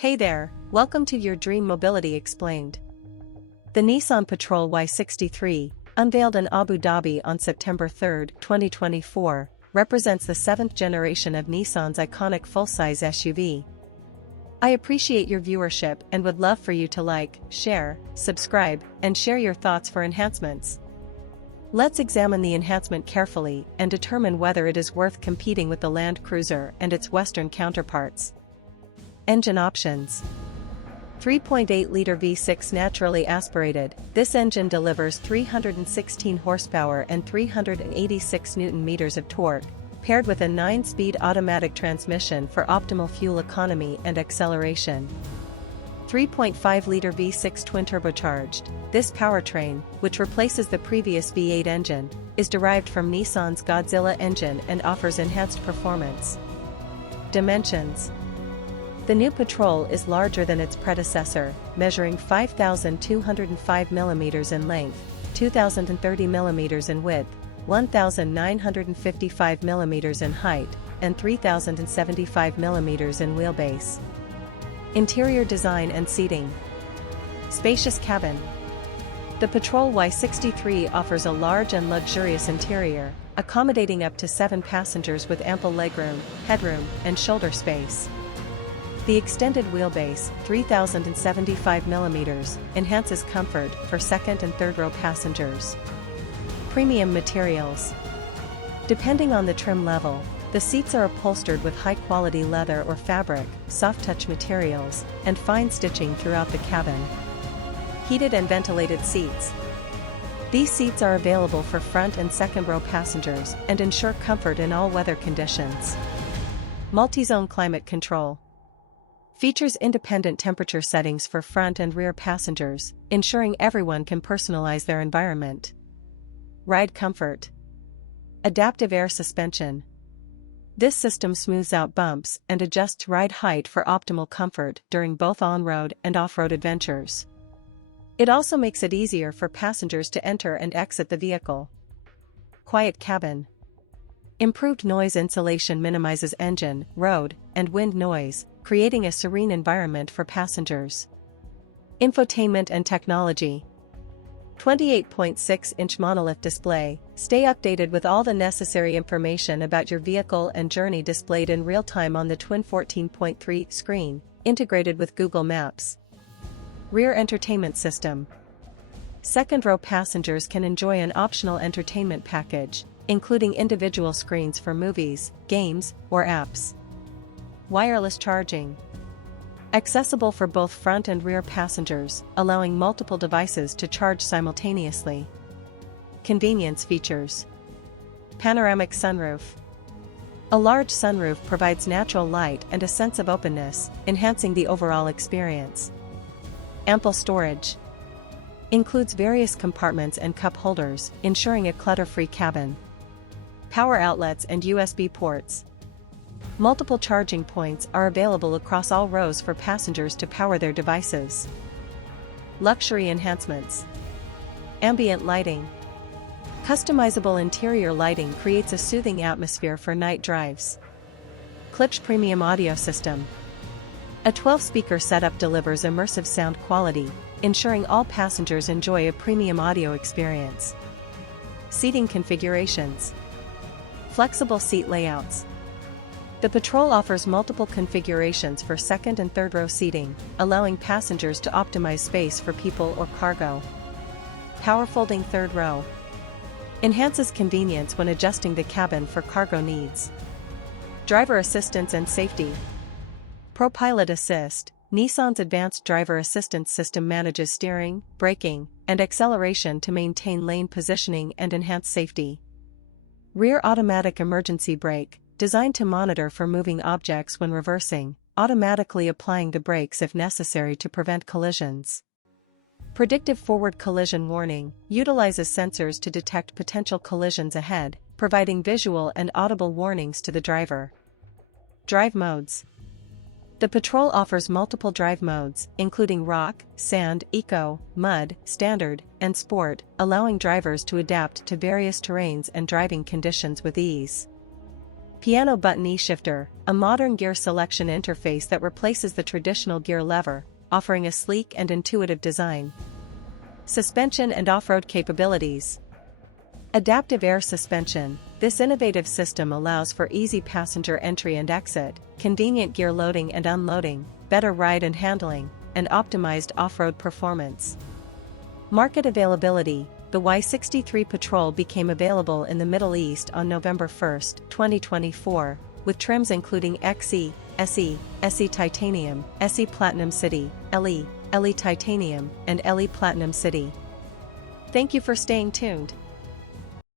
Hey there, welcome to your Dream Mobility Explained. The Nissan Patrol Y63, unveiled in Abu Dhabi on September 3, 2024, represents the 7th generation of Nissan's iconic full-size SUV. I appreciate your viewership and would love for you to like, share, subscribe, and share your thoughts for enhancements. Let's examine the enhancement carefully and determine whether it is worth competing with the Land Cruiser and its Western counterparts. Engine options. 3.8-liter V6 Naturally Aspirated. This engine delivers 316 horsepower and 386 Nm of torque, paired with a 9-speed automatic transmission for optimal fuel economy and acceleration. 3.5-liter V6 Twin-Turbocharged. This powertrain, which replaces the previous V8 engine, is derived from Nissan's Godzilla engine and offers enhanced performance. Dimensions. The new Patrol is larger than its predecessor, measuring 5,205 mm in length, 2,030 mm in width, 1,955 mm in height, and 3,075 mm in wheelbase. Interior design and seating. Spacious cabin. The Patrol Y63 offers a large and luxurious interior, accommodating up to 7 passengers with ample legroom, headroom, and shoulder space. The extended wheelbase, 3,075 mm, enhances comfort for second and third row passengers. Premium materials. Depending on the trim level, the seats are upholstered with high-quality leather or fabric, soft-touch materials, and fine stitching throughout the cabin. Heated and ventilated seats. These seats are available for front and second row passengers and ensure comfort in all weather conditions. Multi-zone climate control. Features independent temperature settings for front and rear passengers, ensuring everyone can personalize their environment. Ride comfort. Adaptive air suspension. This system smooths out bumps and adjusts ride height for optimal comfort during both on-road and off-road adventures. It also makes it easier for passengers to enter and exit the vehicle. Quiet cabin. Improved noise insulation minimizes engine, road, and wind noise, creating a serene environment for passengers. Infotainment and technology. 28.6-inch monolith display. Stay updated with all the necessary information about your vehicle and journey displayed in real time on the twin 14.3 screen, integrated with Google Maps. Rear entertainment system. Second row passengers can enjoy an optional entertainment package, including individual screens for movies, games, or apps. Wireless charging. Accessible for both front and rear passengers, allowing multiple devices to charge simultaneously. Convenience features. Panoramic sunroof. A large sunroof provides natural light and a sense of openness, enhancing the overall experience. Ample storage. Includes various compartments and cup holders, ensuring a clutter-free cabin. Power outlets and USB ports. Multiple charging points are available across all rows for passengers to power their devices. Luxury enhancements. Ambient lighting. Customizable interior lighting creates a soothing atmosphere for night drives. Klipsch premium audio system. A 12-speaker setup delivers immersive sound quality, ensuring all passengers enjoy a premium audio experience. Seating configurations. Flexible seat layouts. The Patrol offers multiple configurations for second and third row seating, allowing passengers to optimize space for people or cargo. Power folding third row. Enhances convenience when adjusting the cabin for cargo needs. Driver assistance and safety. ProPilot Assist. Nissan's advanced driver assistance system manages steering, braking, and acceleration to maintain lane positioning and enhance safety. Rear automatic emergency brake. Designed to monitor for moving objects when reversing, automatically applying the brakes if necessary to prevent collisions. Predictive forward collision warning utilizes sensors to detect potential collisions ahead, providing visual and audible warnings to the driver. Drive modes. The Patrol offers multiple drive modes, including rock, sand, eco, mud, standard, and sport, allowing drivers to adapt to various terrains and driving conditions with ease. Piano button E-shifter, a modern gear selection interface that replaces the traditional gear lever, offering a sleek and intuitive design. Suspension and off-road capabilities. Adaptive air suspension. This innovative system allows for easy passenger entry and exit, convenient gear loading and unloading, better ride and handling, and optimized off-road performance. Market availability. The Y63 Patrol became available in the Middle East on November 1, 2024, with trims including XE, SE, SE Titanium, SE Platinum City, LE, LE Titanium, and LE Platinum City. Thank you for staying tuned.